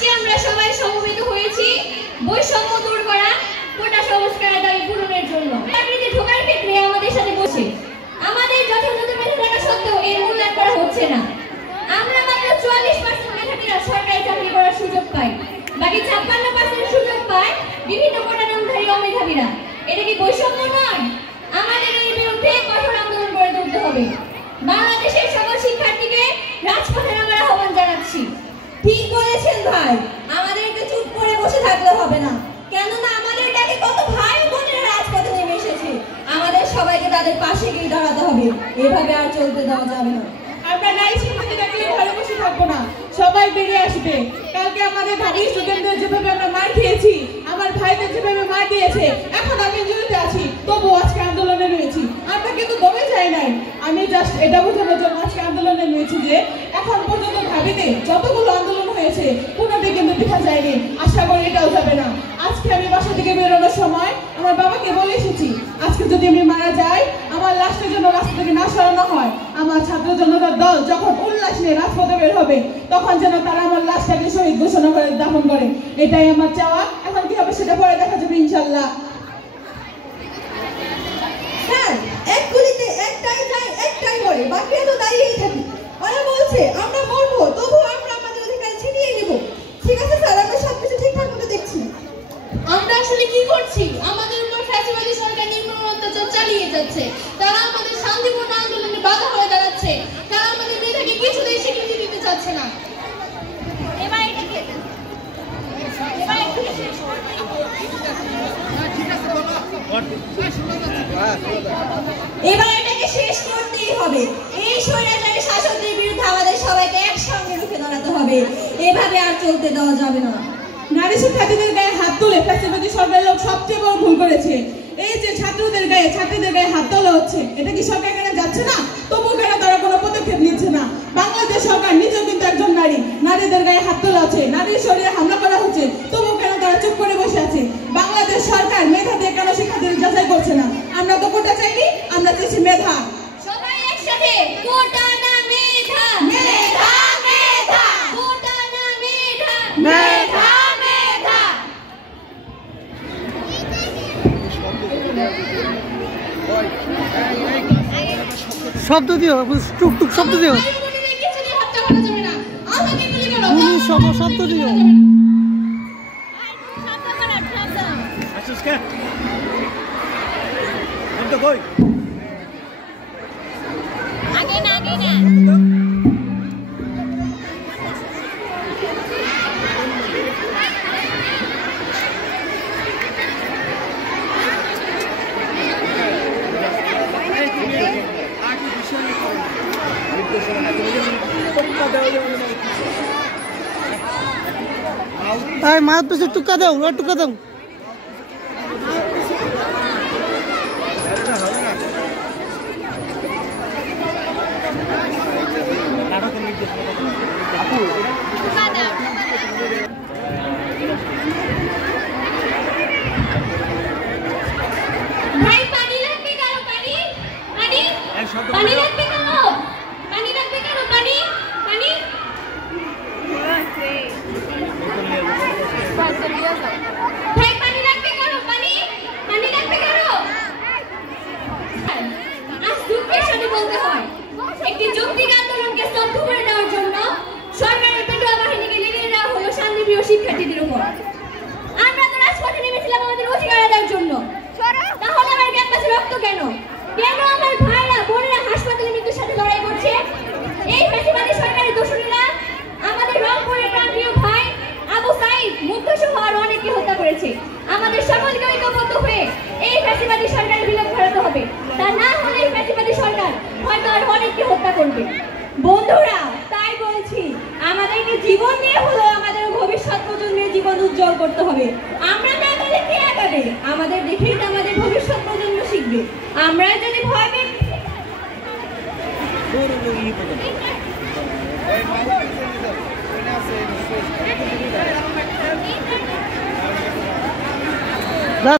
আজকে আমরা সবাই সমবেত হয়েছি বৈষম্য দূর করা, কোটা সংস্কারের দাবি পূরণের জন্য। চাকরিতে ঢোকার ক্ষেত্রে আমাদের সাথে বসে আমাদের যথাযথ মেধা থাকা সত্ত্বেও এর মূল্যায়ন করা হচ্ছে না। আমরা মাত্র 44% মেধাবীরা সরকারি চাকরি করার সুযোগ পাই, বাকি 56% সুযোগ পায় বিভিন্ন কোটা নামধারী অমেধাবীরা। এটা কি বৈষম্য নয়? আমাদের এর বিরুদ্ধে কঠোর আন্দোলন গড়ে তুলতে হবে। বাংলাদেশের সকল শিক্ষার্থীকে রাজপথে নামার আহ্বান জানাচ্ছি। ঠিক বলেছেন ভাই, আমাদেরকে চুপ করে বসে থাকলে হবে না, কেননা আমাদের ডাকে কত ভাই বোনেরা রাজপথে নেমে এসেছে। আমাদের সবাইকে তাদের পাশে গিয়ে দাঁড়াতে হবে, এভাবে আর চলতে দেওয়া যাবে না। আমরা নারী শিক্ষার্থী থাকলে ঘরে বসে থাকবো না, সবাই বেরিয়ে আসবে। কালকে আমাদের ঢাবি স্টুডেন্টদের যেভাবে আমরা মার খেয়েছি, আমার ভাইদের যেভাবে মার দিয়েছে, এখন আমি জড়িত আছি, তবু আজকে আন্দোলনে রয়েছি। আমরা কিন্তু দমে যাই নাই। আমি জাস্ট এটা বোঝানোর জন্য আজকে আন্দোলনে রয়েছি যে এখন পর্যন্ত ঢাবিতে যতগুলো আন্দোলন হয়েছে কোনোটি কিন্তু দেখা যায়নি, আশা করি এটাও যাবে না। আজকে আমি বাসা থেকে বেরোনোর সময় আমার বাবাকে বলে এসেছি, আজকে যদি আমি মারা যাই, আমার লাশের জন্য রাস্তা থেকে না সরানো হয়, আমার ছাত্র জনতার দল যখন উল্লাস নিয়ে রাজপথে বের হবে তখন যেন তারা আমার লাশটাকে শহীদ ঘোষণা করে দাফন করে। এটাই আমার চাওয়া। এখন কি হবে সেটা পরে দেখা যাবে ইনশাল্লাহ। স্যার, এক গুলিতে একটাই যায় একটাই মরে, বাকিরা তো দাঁড়িয়েই থাকি। ওরা বলছে আমরা মরবো, তবু আমরা আমাদের অধিকার ছিনিয়ে নেব। ঠিক আছে স্যার, আমরা সবকিছু ঠিকঠাক মতো দেখছি। আমরা আসলে কি করছি? আমাদের উপর ফ্যাসিবাদী সরকার নির্মম অত্যাচার চালিয়ে যাচ্ছে। তারা আমাদের শান্তিপূর্ণ আন্দোলনে বাধা হয়ে দাঁড়াচ্ছে। তারা আমাদের মেধাকে কিছুতেই স্বীকৃতি দিতে চাচ্ছে না। এবার এটাকে শেষ করতেই হবে। এই স্বৈরাচারী শাসকদের বিরুদ্ধে আমাদের সবাইকে একসঙ্গে রুখে দাঁড়াতে হবে, এভাবে আর চলতে দেওয়া যাবে না। নারী শিক্ষার্থীদের গায়ে হাত তুলে ফ্যাসিবাদী সরকারের লোক সবচেয়ে বড় ভুল করেছে। এই যে ছাত্রীদের গায়ে হাত তোলা হচ্ছে, এটা কি সরকার কেন যাচ্ছে না? তবু কেন তারা কোনো পদক্ষেপ নিচ্ছে না? বাংলাদেশ সরকার নিজেও কিন্তু একজন নারী, নারীদের গায়ে হাত তোলা হচ্ছে, নারীর শরীরে হামলা করা হচ্ছে, তবু কেন তারা চুপ করে বসে আছে? বাংলাদেশ সরকার মেধা দিয়ে কেন শিক্ষার্থীদের যাচাই করছে না? আমরা তো কোটা চাইনি, আমরা চাইছি মেধা। সবাই একসাথে কোটা না মেধা, মেধা মেধা, কোটা না মেধা, মেধা মেধা। শব্দ দিও, টুকটুক শব্দ দিও, শব্দ দিও। আগে না, আগে না। তাই মায়ের পেছনে টুকা দাও, টুকা দাও। ভাই পানি লাগবে কারো? পানি পানি পানি লাগবে কারো? পানি লাগবে কারো? পানি পানি। ভাই পানি লাগবে কারো? পানি পানি লাগবে কারো? আজ দুঃখের সাথে বলতে হয়, একটি যৌক্তিক আন্দোলনকে স্তব্ধ করে দেওয়ার জন্য সরকারের পেটোয়া বাহিনীকে লেলিয়ে দেওয়া হলো শান্তিপ্রিয় শিক্ষার্থীদের উপর। আমরা তো রাজপথে নেমেছিলাম আমাদের অধিকার আদায়ের জন্য, তাহলে আমার ক্যাম্পাসে রক্ত কেন? কেন আমার ভাইরা বোনেরা হাসপাতালে মৃত্যুর সাথে লড়াই করছে? এই ফ্যাসিবাদী সরকারের দোষরীরা আমাদের রংপুরের প্রাণপ্রিয় ভাই আবু সাইদ মুগ্ধসহ আরো অনেককে হত্যা করেছে। আমাদের সকলকে ঐক্যবদ্ধ হয়ে এই ফ্যাসিবাদী সরকারের বিলোপ ঘটাতে হবে, তা না হলে এই ফ্যাসিবাদী সরকার হয়তো আরো অনেককে হত্যা করবে। বন্ধুরা, তাই বলছি, আমাদেরকে জীবন দিয়ে হলো আমাদের ভবিষ্যৎ প্রজন্মের জীবন উজ্জ্বল করতে হবে। আমরা না গেলে কে আগাবে? আমাদের দেখেই তো আমাদের ভবিষ্যৎ প্রজন্ম শিখবে। আমরা যদি ভয় পেয়ে